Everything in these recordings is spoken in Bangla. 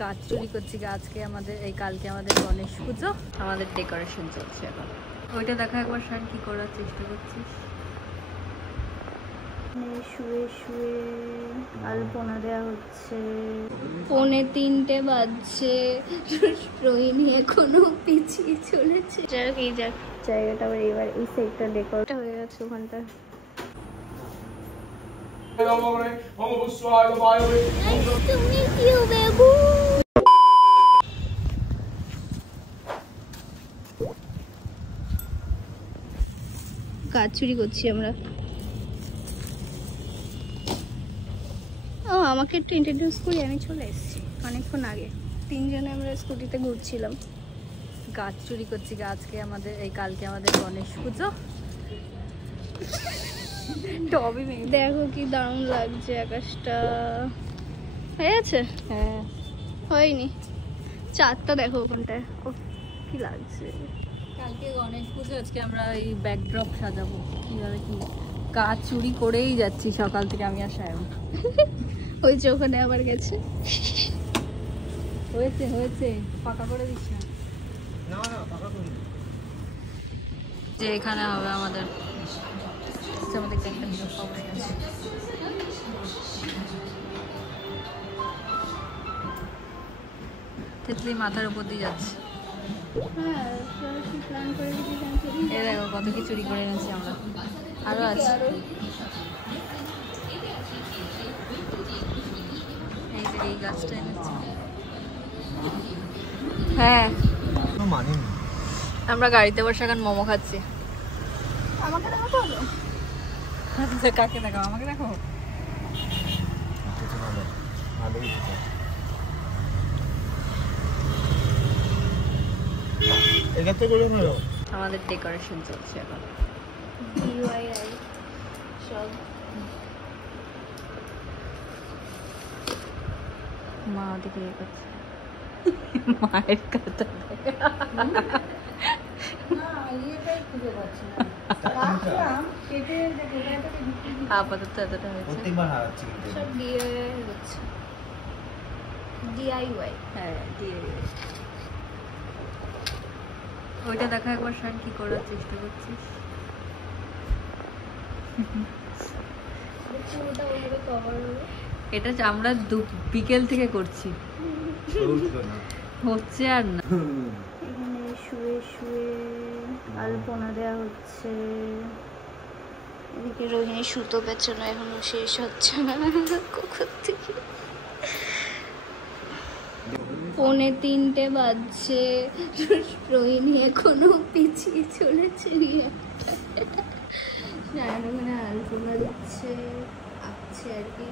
গাছ চুরি করছি আজকে আমাদের এই কালকে আমাদের গণেশ পুজো, আমাদের ডেকোরেশন চলছে এখন। ওইটা দেখা একবার শান কি করার চেষ্টা করছিস? শুয়ে শুয়ে আলপনা দেওয়া হচ্ছে। 3:45 বাজছে, রোহিণী এখনো পিছিয়ে চলেছে। যাক এই যাক জায়গাটা আবার এবার এই সাইডটা ডেকোরেট হয়ে গেছে ওখানটা। তুমি কি বেবু গাছ চুরি করছি আমরা। ও আমাকে একটু ইন্ট্রোডিউস করি, আমি চলে এসেছি অনেকক্ষণ আগে। 3 জনে আমরা স্কুটিতে ঘুরছিলাম। গাছ চুরি করছি আজকে আমাদের এই কালকে আমাদের গণেশ পুজো। দেখো কি দারুণ লাগছে আকাশটা। হয়ে গেছে? হ্যাঁ হয়নি, চাঁদটা দেখো ওখানটায় কি লাগছে। কালকে গণেশ পুজো, আজকে আমরা এই ব্যাকড্রপ সাজাবো। কিভাবে কি গাছ চুরি করেই যাচ্ছি সকাল থেকে আমি আর সায়ন। ওই যে ওখানে আবার গেছে। হয়েছে হয়েছে, পাকা করে দিস না। যে এখানে হবে আমাদের তিতলি মাথার উপর দিয়ে যাচ্ছে। এ দেখো কত কি চুরি করে এনেছি আমরা, আরো আছে। এই যে এই গাছটা এনেছি। হ্যাঁ আমরা গাড়িতে বসে এখন মোমো খাচ্ছি। আমাকে দেখাতে হলো? কাকে দেখাও? আমাকে দেখো। আমাদের ডেকোরেশন চলছে এখন। DIY সব মা ওদিকে ইয়ে করছে, মায়ের কথা আপাতত এতটা হয়েছে। DIY। হ্যাঁ DIY। ওইটা দেখা একবার শান কি করার চেষ্টা করছিস? এটা আমরা বিকেল থেকে করছি, হচ্ছে আর না। এখানে শুয়ে শুয়ে আলপনা দেওয়া হচ্ছে। এদিকে রোহিণী সুতো পেছনে এখনো শেষ হচ্ছে না কখন থেকে। 3:45 বাজছে, রোহিণী এখনো পিছিয়ে চলেছে। ওখানে আলপনা দিচ্ছে, আঁকছে আর কি।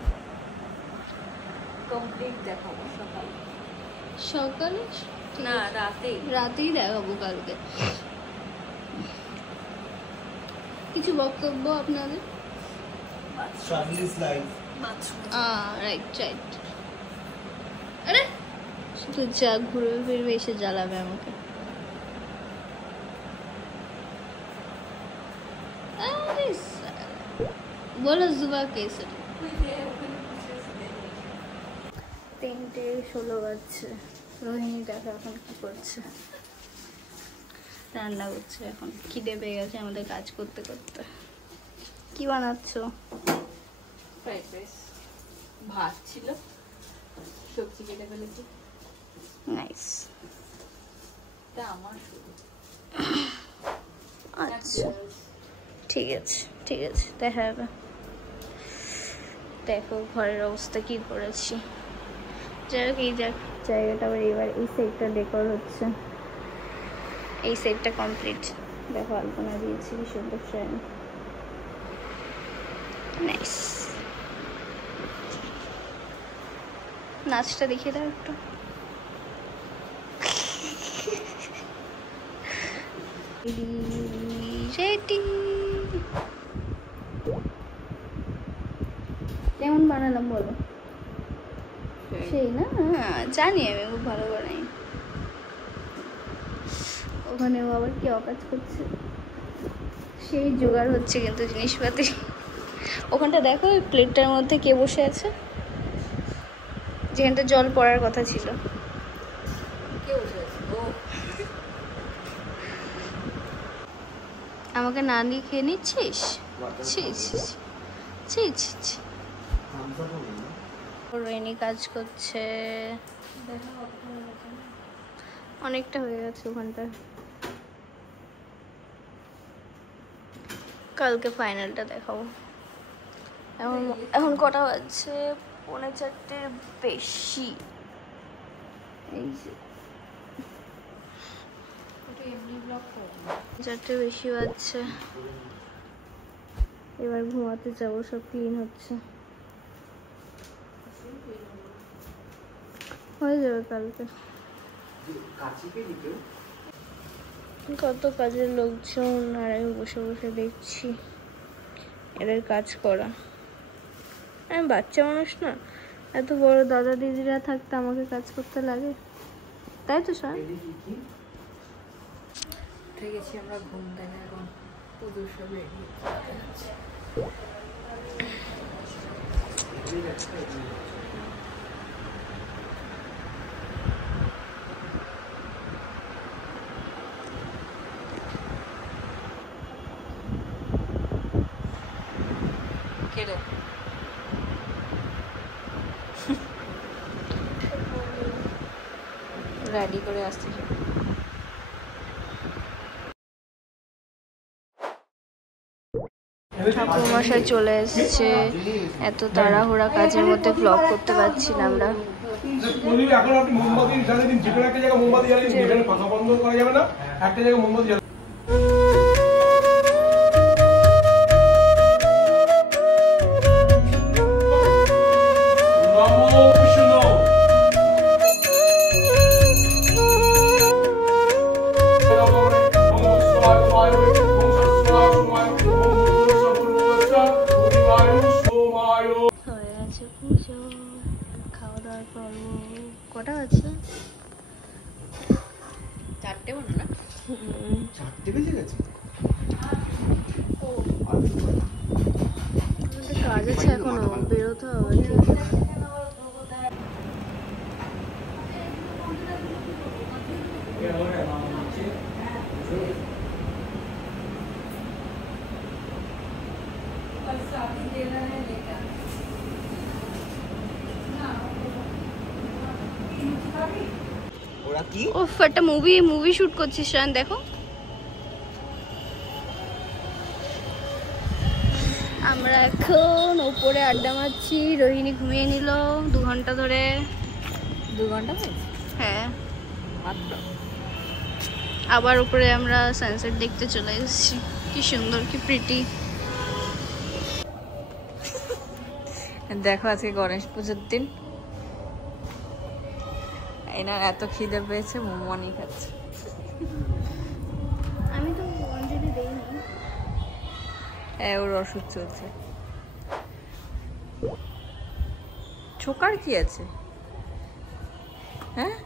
কমপ্লিট দেখাবো সকালে। সকালে না রাতেই দেখাবো কালকে। কিছু বক্তব্য আপনাদের? রাইট। আরে শুধু যা ঘুরবে ফিরবে এসে জ্বালাবে আমাকে। আরে বলো জুবা কেসে 3:16 বাজছে। রোহিণী দেখো এখন কি করছে, রান্না করছে। এখন খিদে পেয়ে গেছে আমাদের কাজ করতে করতে। কি বানাচ্ছো? ফ্রাইড রাইস, ভাত ছিল, সবজি কেটে ফেলেছি। নাইস। এটা আমার শুরু। আচ্ছা ঠিক আছে দেখা যাবে। দেখো ঘরের অবস্থা কি করেছি। এই জায়গাটা আবার এবার এই সাইডটা ডেকোর হচ্ছে। এই সাইডটা কমপ্লিট। দেখো আলপনা দিয়েছি কি সুন্দর ফ্রেম। নাইস। নাচটা দেখিয়ে দাও একটু। রেডি। কেমন বানালাম বলো? সেই না? হ্যাঁ জানি, আমি খুব ভালো বানাই। ওখানেও আবার কি অকাজ করছে, সেই জোগাড় হচ্ছে কিন্তু জিনিসপাতি। ওখানটা দেখো ওই প্লেটটার মধ্যে কে বসে আছে, যেখানটা জল পড়ার কথা ছিল। কে বসে আছে? ও আমাকে না দিয়ে খেয়ে নিচ্ছিস? ছি ছি ছি ছি ছি। রোহিণী কাজ করছে, অনেকটা হয়ে গেছে ওখানটায়। কালকে ফাইনালটা দেখাবো। এখন এখন কটা বাজছে? 3:45 বেশি। এই যে এমনি ব্লগ করবো। 4টে বেশি বাজছে। এবার ঘুমাতে যাবো, সব ক্লিন হচ্ছে, হয়ে যাবে কালকে। কত কাজের লোকজন, আর আমি বসে বসে দেখছি এদের কাজ করা। আমি বাচ্চা মানুষ না, এত বড় দাদা দিদিরা থাকতে আমাকে কাজ করতে লাগে, তাই তো স্যার? উঠে গেছি আমরা ঘুম থেকে, এখন পুজোর সব রেডি হচ্ছে। কেটে রেডি করে আসছি। ঠাকুরমশাই চলে এসছে, এত তাড়াহুড়া কাজের মধ্যে ব্লগ করতে পারছি না আমরা। এখন আপনি মোমবাতি জ্বালিয়ে যে কোনো একটা জায়গায় মোমবাতি জ্বালিয়ে যেখানে পাখা বন্ধ করা যাবে না, একটা জায়গায় মোমবাতি জ্বালিয়ে। হয়ে গেছে পুজো, খাওয়া দাওয়া করবো। কটা আছে? 4টে মনে না? 4টে বেজে গেছে। কাজ আছে এখনো, বেরোতে হবে। ওরা কি ওফ, একটা মুভি শুট করছিস শান, দেখো। আমরা এখন ওপরে আড্ডা মারছি, রোহিণী ঘুমিয়ে নিল 2 ঘন্টা ধরে। 2 ঘন্টা হয়েছে? হ্যাঁ, মাত্র। আবার উপরে আমরা সানসেট দেখতে চলে এসেছি। কি সুন্দর, কি প্রিটি। দেখো আজকে গণেশ পুজোর দিন, এনার এত খিদে পেয়েছে মোমো খাচ্ছে। আমি তো অঞ্জলি দেইনি। হ্যাঁ, ওর ওষুধ চলছে। ছোকার কি আছে? হ্যাঁ,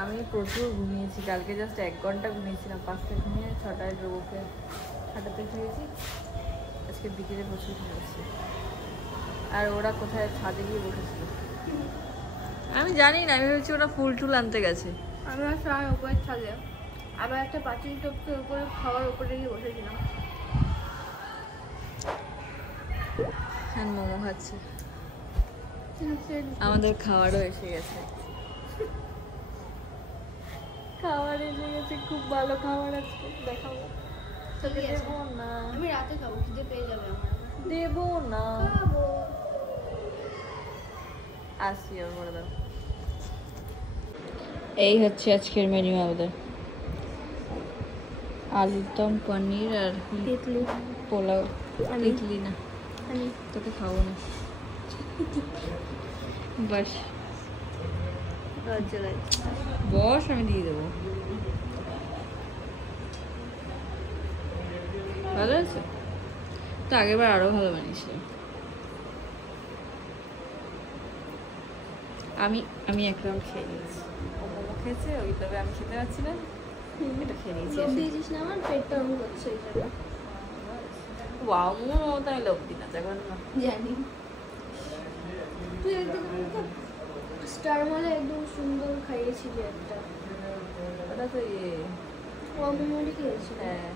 আমি প্রচুর ঘুমিয়েছি কালকে, জাস্ট 1 ঘন্টা ঘুমিয়েছিলাম। 5টায় ঘুমিয়ে 6টায় রোবকে হাঁটাতে খেয়েছি। আজকে বিকেলে প্রচুর ঘুমিয়েছি। আর ওরা কোথায় ছাদে গিয়ে বসেছিল আমি জানি না, আমি ভেবেছি ওরা ফুল টুল আনতে গেছে। আমরা সবাই উপরে ছাদে, আবার একটা পাঁচিল টপকে উপরে খাওয়ার উপরে গিয়ে বসেছিলাম। আর মোমো খাচ্ছে। আমাদের খাওয়ারও এসে গেছে। খাবার এসে গেছে, খুব ভালো খাবার আজকে দেখাবো। তোকে দেবো না, আমি রাতে খাবো, খিদে পেয়ে যাবে আমার। দেবো না, আসি ওর করে দাও। এই হচ্ছে আজকের মেনু আমাদের, আলুর দম, পনির আর তিতলি, পোলাও। তিতলি না, আমি তোকে খাবো না। বাস বস, আমি দিয়ে দেবো। ভালো আছে তো, আগেরবার আরো ভালো বানিয়েছিলাম। আমি এক রাউন্ড খেয়ে নিয়েছি। ও মোমো খেয়েছে, ওই তবে আমি খেতে পারছি না, এটা খেয়ে নিয়েছি। লোভ দিয়েছিস না, আমার পেটটা অন করছে এই জন্য। ওয়াও, মোমো তো আমি লোভ দিই না, যখন না জানি তুই একদিন চারমালে একদম সুন্দর খাইয়েছিলি একটা। ওটা তো কমিউনিটি খেয়েছিল। হ্যাঁ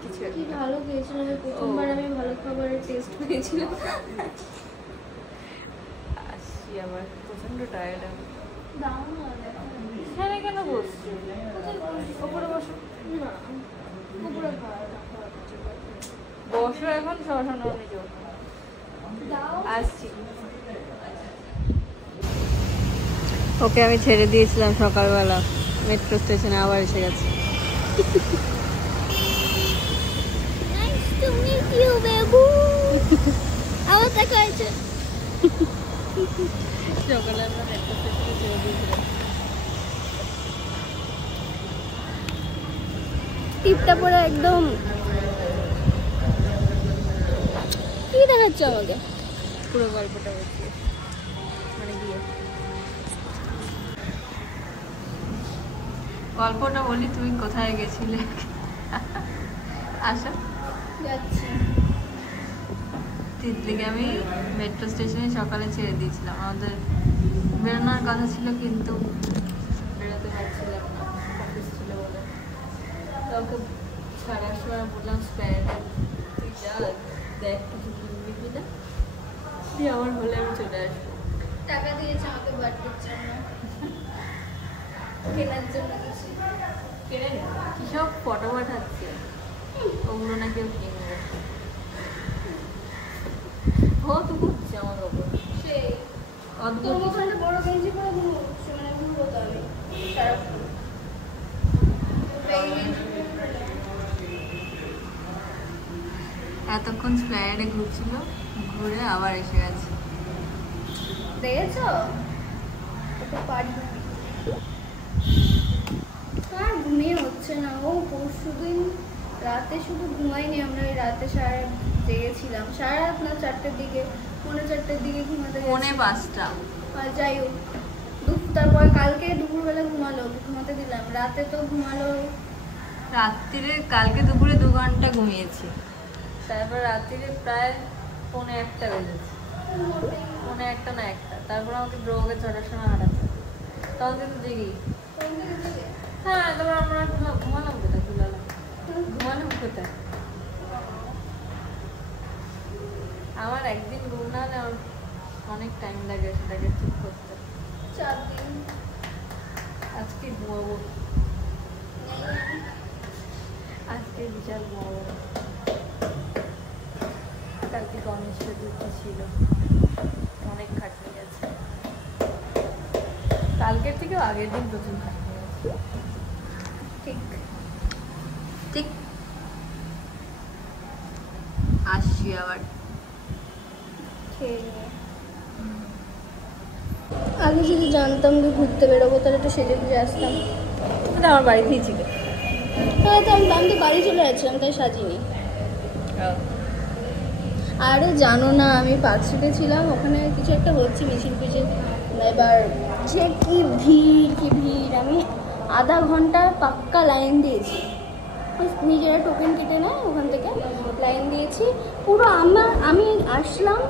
কিছু কি ভালো খেয়েছিল, আমি প্রথমবার আমি ভালো খাবারের টেস্ট পেয়েছিলাম। আসছি আবার প্রচন্ড টায়ার্ড আমি। দাও না দেখো। এখানে কেন বসছি? কোথায় বসবো? ওপরে বসো। না উপরে খাওয়া হচ্ছে। বসো এখন শশান আমি যাবো। দাও। আসছি। ওকে আমি ছেড়ে দিয়েছিলাম সকালবেলা মেট্রো স্টেশনে, আবার এসে গেছে। Nice to meet you, babu. আবার দেখা হয়েছে। সকালবেলা মেট্রো স্টেশনে ছেড়ে দিয়েছিলাম। টিপটা পরে একদম কি দেখাচ্ছে আমাকে? পুরো গল্পটা বলছি, মানে গিয়ে গল্পটা বলি। তুমি কোথায় গেছিলে? আসো। যাচ্ছি। তিতলিকে আমি মেট্রো স্টেশনে সকালে ছেড়ে দিয়েছিলাম। আমাদের বেরোনোর কথা ছিল কিন্তু বেরোতে পারছিলাম না, অফিস ছিল বলে। তো ওকে ছাড়ার সময় বললাম স্প্যান্ডে তুই যা দেখ কিছু কিনবি কিনা, দিয়ে আমার হলে আমি চলে আসবো। টাকা দিয়েছে আমাকে বার্থডের জন্য, কেনার জন্য কিছু কেনে নে, কি সব ফটো পাঠাচ্ছে, ওগুলো না কেউ কিনবে। ও তো বুঝছে আমার ওপর সেই অদ্ভুত তোর কিছু। ওখানে বড় গেঞ্জি পরে ঘুমোচ্ছে, মানে ঘুরবো তো আমি সারাক্ষণ। এতক্ষণ স্প্ল্যানেডে ঘুরছিল, ঘুরে আবার এসে গেছে। দেখেছ ওটা পারি না। কার ঘুমিয়ে হচ্ছে না। ও পরশুদিন রাতে শুধু ঘুমাইনি আমরা, ওই রাতে সারা জেগেছিলাম, সারা রাত না 4টের দিকে, 4:45-র দিকে ঘুমাতে পৌনে গেছি। 5টা। আর যাই হোক তারপর কালকে দুপুরবেলা ঘুমালো, ঘুমাতে দিলাম, রাতে তো ঘুমালো। রাত্রিরে কালকে দুপুরে 2 ঘন্টা ঘুমিয়েছি, তারপর রাত্রিরে প্রায় পৌনে 1টা বেজেছে। পৌনে 1টা না 1টা। তারপর আমাকে ব্রোকে 6টার সময় হাঁটাতে, তখন কিন্তু জেগেই। হ্যাঁ তারপর আমরা ঘুমালাম কোথায়, ঘুমালাম কোথায়। আমার একদিন ঘুম না হলে আমার অনেক টাইম লাগে সেটাকে ঠিক করতে। 4 দিন আজকে ঘুমাবো, আজকে বিশাল ঘুমাবো। কালকে গণেশের দুটো ছিল, অনেক খাটনি গেছে। কালকের থেকেও আগের দিন প্রচুর খাটনি গেছে। ঠিক ঠিক আসছি আবার। খেয়ে নিয়ে। আগে যদি জানতাম যে ঘুরতে বেরোবো তাহলে তো সেজে গুজে আসতাম। এটা আমার বাড়িতেই ছিল। হ্যাঁ তো আমি তো বাড়ি চলে যাচ্ছিলাম, তাই সাজিনি। আরে জানো না আমি পার্ক স্ট্রিটে ছিলাম, ওখানে কিছু একটা হচ্ছে মিছিল পিছিল, এবার যে কি ভিড়। আমি আধা ঘন্টা পাক্কা লাইন দিয়েছি, নিজেরা টোকেন কেটে নেয় ওখান থেকে, লাইন দিয়েছি পুরো। আমি আসলাম,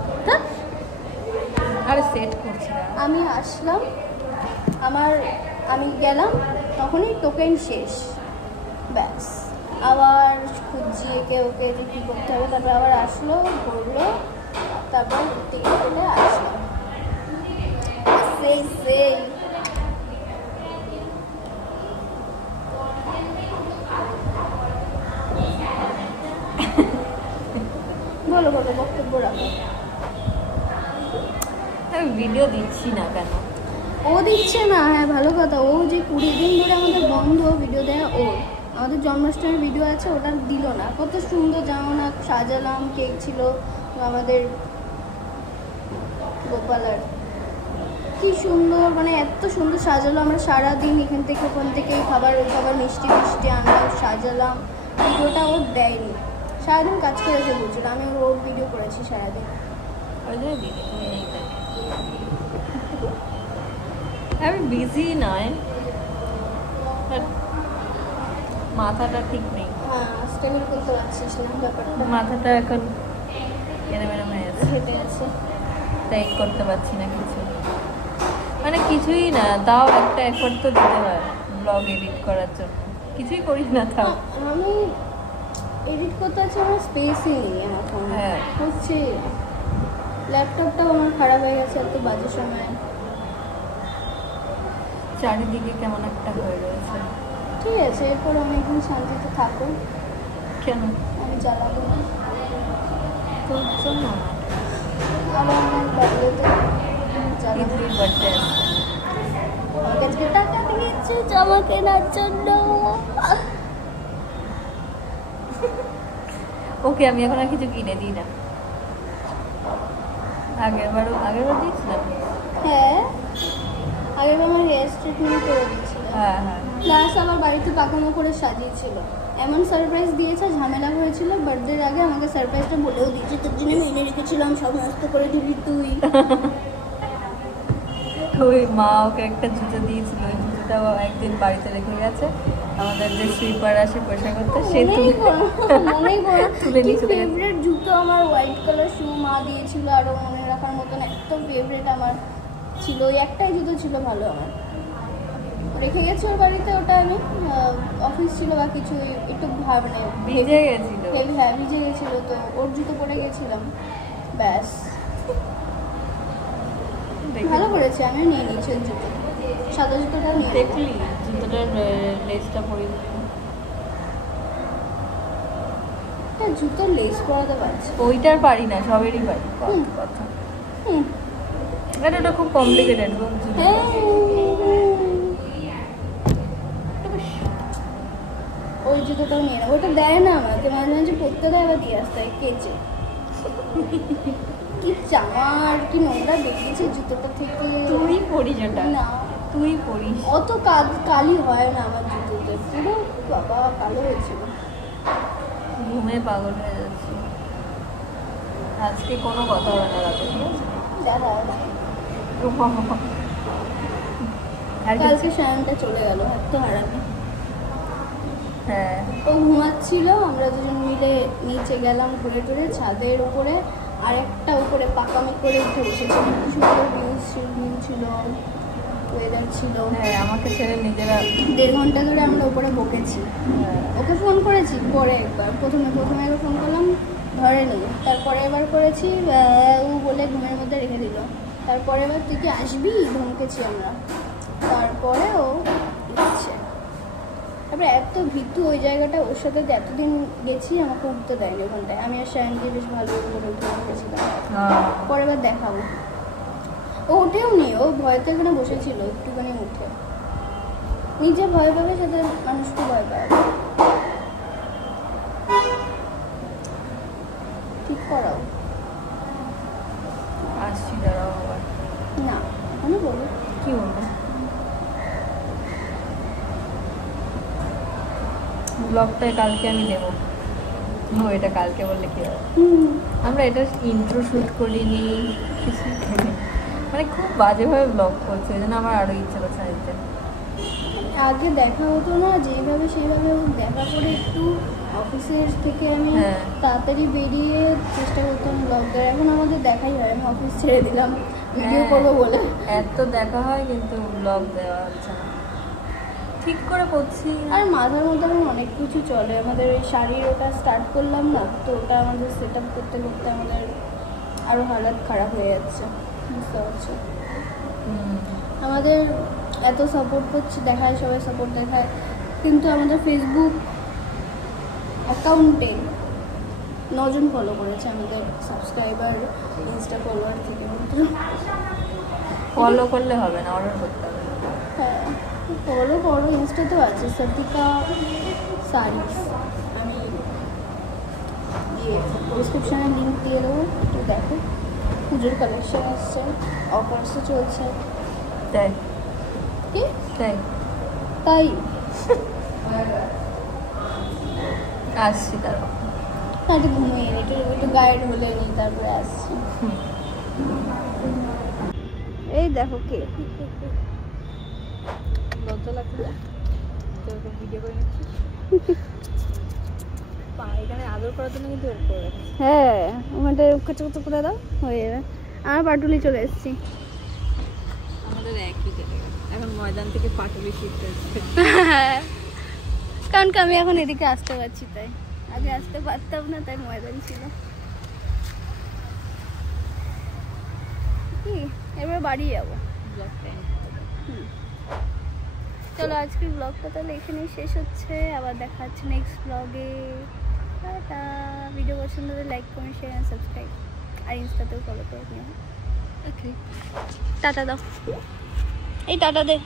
আরে সেট করছি না আমি আসলাম, আমি গেলাম, তখনই টোকেন শেষ, ব্যাস আবার খুঁজছি একে ওকে যে কী করতে হবে। তারপর আবার আসলো, ঘুরলো, তারপর টিকিট কেটে আসলাম। সেই বলো বক্তব্য রাখো। আমি ভিডিও দিচ্ছি না কেন? ও দিচ্ছে না, হ্যাঁ ভালো কথা। ও যে 20 দিন ধরে আমাদের বন্ধ ভিডিও দেয়, ওর আমাদের জন্মাষ্টমীর ভিডিও আছে, ওটা দিল না। কত সুন্দর জানো না সাজালাম, কেক ছিল আমাদের গোপালার, কি সুন্দর, মানে এত সুন্দর সাজালো। আমরা সারাদিন এখান থেকে ওখান থেকে খাবার ওই খাবার মিষ্টি আনলাম, সাজালাম। ভিডিওটা ওর দেয়নি, সারাদিন কাজ করে এসে বলছিল। আমি ওর ভিডিও করেছি সারাদিন। আমি বিজি নয়, মাথাটা ঠিক নেই। হ্যাঁ স্টেমিল করতে পারছিস না, ব্যাপারটা মাথাটা এখন এরম হয়ে আছে, হেঁটে আছে। তাই করতে পারছি না কিছু। মানে কিছুই না, তাও একটা এফোর্ট তো দিতে হয় ব্লগ এডিট করার জন্য। কিছুই করি না তাও। আমি এডিট করতে আছে, আমার স্পেসই নেই আমার ফোনে। হ্যাঁ। হচ্ছে ল্যাপটপটাও আমার খারাপ হয়ে গেছে এত বাজে সময়। চারিদিকে কেমন একটা হয়ে রয়েছে। ঠিক আছে, এরপর অনেকদিন শান্তিতে থাকো, কেন? আমি জ্বালাবো না। তোর জন্য না, আবার আমার বাড়িতে জ্বালাবো। ইডলির বার্থডে আছে। আমার কাছে টাকা দিয়েছে জামা কেনার জন্য। ওকে আমি এখন আর কিছু কিনে দিই না। আগেরবার দিয়েছিলাম। হ্যাঁ, আগের আমার হেয়ার স্ট্রেটনিং করে দিয়েছিল। হ্যাঁ হ্যাঁ। প্লাস আমার বাড়িতে পাকানো করে সাজিয়েছিল। এমন সারপ্রাইজ দিয়েছে, ঝামেলা হয়েছিল বার্থডের আগে, আমাকে সারপ্রাইজটা বলেও দিয়েছে, তোর জন্য আমি এনে রেখেছিলাম, সমস্ত করে দিবি তুই। ওই মা ওকে একটা জুতো দিয়েছিল, ওই জুতোটা ও একদিন বাড়িতে রেখে গেছে। আমাদের যে সুইপার আসে পয়সা করতে, সে মনেই করো তুলে নিয়ে চলে গেছে। ফেভারিট জুতো আমার হোয়াইট কালার শু মা দিয়েছিল, আরও মনে রাখার মতন এত ফেভারিট আমার ছিল। ওই একটাই জুতো ছিল ভালো, আমার রেখে গেছে ওর বাড়িতে। ওটা আমি অফিস ছিল বা কিছু একটু মানে ভিজে গেছিল। হ্যাঁ ভিজে গেছিল, তো ওর জুতো পরে গেছিলাম, ব্যাস। ভালো করেছে, আমিও নিয়ে নিয়েছি ওই জুতো, সাদা জুতোটাও নিয়ে নিয়েছি। দেখলি জুতোটার লেসটা পরিয়ে দিল। হ্যাঁ, জুতোর লেস পরাতে পারছি। ওইটার পারি না, সবেরই পারি। হুম। কথা হুম। এটা ওটা খুব কমপ্লিকেটেড গো। হ্যাঁ, ওই জুতোটাও নিয়ে নেবো। ওটা দেয় না আমাকে, মাঝে মাঝে পরতে দেয়, আবার দিয়ে আসতে হয় কেচে। কি চামার, কি নোংরা বেরিয়েছে জুতোটা থেকে। তুই পরিস ওটা, না, তুই পরিস। অত কালি হয় না আমার জুতোতে, পুরো বাবা কালো হয়েছিল। ঘুমে পাগল হয়ে যাচ্ছি। আজকে কোনো কথা হবে না রাতে, ঠিক আছে? দেখা আর কালকে সায়নটা চলে গেল, এত হারামি। হ্যাঁ, ও ঘুমাচ্ছিল, আমরা দুজন মিলে নিচে গেলাম ঘুরে টুরে ছাদের উপরে, আর একটা উপরে পাকামি করে উঠে বসেছিল। কি সুন্দর ভিউ ছিল, ওয়েদার ছিল। হ্যাঁ আমাকে ছেড়ে নিজেরা 1.5 ঘন্টা ধরে আমরা উপরে বকেছি। ওকে ফোন করেছি পরে একবার, প্রথমে একবার ফোন করলাম, ধরেনি। তারপরে এবার করেছি, ও বলে ঘুমের মধ্যে রেখে দিল। তারপরে এবার তুই কি আসবি ধমকেছি আমরা, তারপরে ও এসছে। তারপরে এত ভীতু ওই জায়গাটা, ওর সাথে এতদিন গেছি, আমাকে উঠতে দেয়নি ওখানটায়। আমি আর শায়নকে বেশ ভালো করে উঠে গেছিলাম। পরে এবার দেখাবো। ও ওঠেও নি, ও ভয়তে এখানে বসেছিল, একটুখানি উঠে। নিজে ভয় পাবে, সাথে মানুষকে ভয় পাবে। ঠিক করাও। আসছি, দাঁড়াও আবার। না, এখনো বলো। কি বলবো? ব্লগটা কালকে আমি দেবো। ও এটা কালকে বললে কি হবে? আমরা এটা ইন্ট্রো শ্যুট করিনি, কিছু করিনি। মানে খুব বাজেভাবে ব্লগ করছে, ওই জন্য আমার আরও ইচ্ছে করছে দিতে। আগে দেখা হতো না যেভাবে, সেইভাবে দেখা করে একটু অফিসের থেকে আমি তাড়াতাড়ি বেরিয়ে চেষ্টা করতাম ব্লগ দেওয়ার। এখন আমাদের দেখাই হয়, আমি অফিস ছেড়ে দিলাম ভিডিও করবো বলে। এত দেখা হয় কিন্তু ব্লগ দেওয়া হচ্ছে না ঠিক করে করছি। আর মাথার মধ্যে এখন অনেক কিছু চলে। আমাদের ওই শাড়ির ওটা স্টার্ট করলাম না, তো ওটা আমাদের সেট আপ করতে করতে আমাদের আরও হালাত খারাপ হয়ে যাচ্ছে, বুঝতে পারছো? আমাদের এত সাপোর্ট করছে, দেখায় সবাই সাপোর্ট দেখায়, কিন্তু আমাদের ফেসবুক অ্যাকাউন্টে 9 জন ফলো করেছে আমাদের সাবস্ক্রাইবার, ইনস্টা ফলোয়ার থেকে মাত্র। ফলো করলে হবে না, অর্ডার করতে হবে। হ্যাঁ, ফলো করো, ইনস্টাতেও আছে সাতিকা সারিস। আমি ডিসক্রিপশানে লিঙ্ক দিয়ে দেবো, একটু দেখো। পুজোর কালেকশন আসছে, অফার্সও চলছে। তাই কি তাই তাই আসছি, তারপর একটু ঘুমিয়ে নিই, একটু গাইড হলে নিই, তারপরে আসছি। এই দেখো কে লজ্জা লাগছে, ভিডিও করে নিচ্ছি। এখানে আদর করার জন্য কিন্তু করে। হ্যাঁ, আমাদের কাছে করে দাও, হয়ে যাবে। আমার পাটুলি চলে এসেছি। আমাদের আমাদের একই জায়গা। এখন ময়দান থেকে পাটুলি শিফট হচ্ছে। কারণ কি আমি এখন এদিকে আসতে পারছি, তাই আগে আসতে পারতাম না, তাই ময়দান ছিল। কি এবার বাড়ি যাবো। ব্লগটা চলো আজকের ব্লগটা তাহলে এখানেই শেষ হচ্ছে, আবার দেখা হচ্ছে নেক্সট ব্লগে। টাটা। ভিডিও পছন্দ হলে like comment share and subscribe, আর ইনস্টাতেও ফলো করে নিও। ওকে, টাটা দাও, এই টাটা দে।